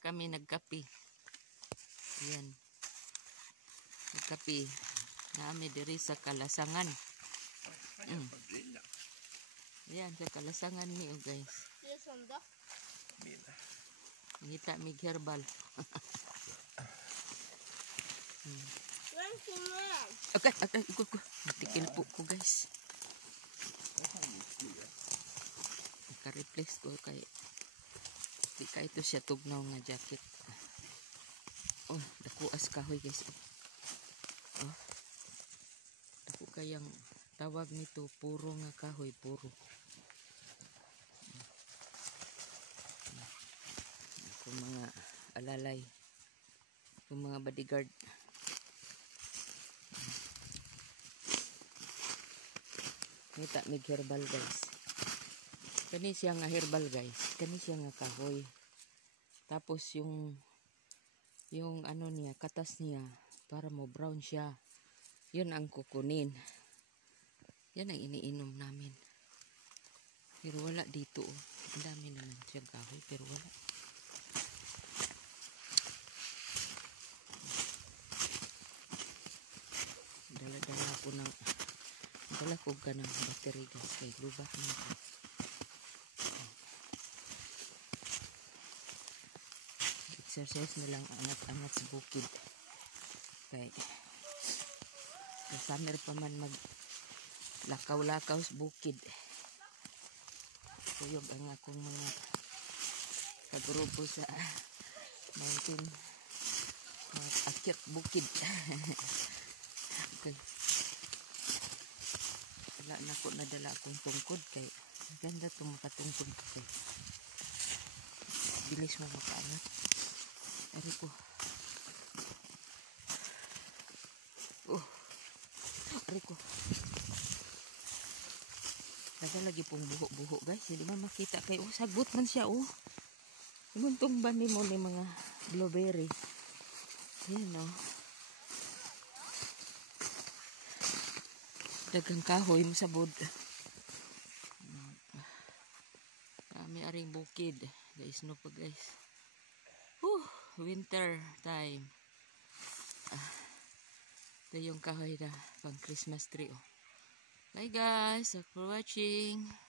kami nagkape. Ayan. Nagkape. Naami diri sa Kalasangan. Ayan, sa Kalasangan niyo guys. Ngita mig herbal. Okay, go. Matikil po ko guys. Naka-replace ko kay di ka ito siya tugnaw nga jacket. Oh, dakuas kahoy guys. Oh. Dako kayang tawag nito puro nga kahoy, puro. Kung mga alalay, kung mga bodyguard. Ngita mig herbal guys. Kani siya nga herbal guys. Kani siya nga kahoy. Tapos yung ano niya, katas niya para mo brown siya. Yun ang kukunin. Yan ang iniinom namin. Pero wala dito. Oh. Ang dami naman siya kahoy pero wala. Dala-dala ko ng dala ko ka ng battery guys. Kaya lubak na ito. Exercise na lang angat-angat sa bukid. Kaya sa summer pa man mag lakaw-lakaw sa bukid. Tuyog ang akong mga kagrupo sa mountain akyat bukid. Okay. Wala na ko nadala akong tungkod kay ganda itong makatungkod ko kay bilis mo makaangat. Ari ko. Oh. Ari ko. Lagi pong buho-buho guys. Hindi man makita kay sagbot man siya oh. Imuntong ba ni mo ni mga blueberry. Ayan oh. Dagang kahoy mo sabod. Kami aring bukid. Guys no pa guys. Winter time. Ito yung kahoy na pang Christmas tree oh. Bye guys, thanks for watching.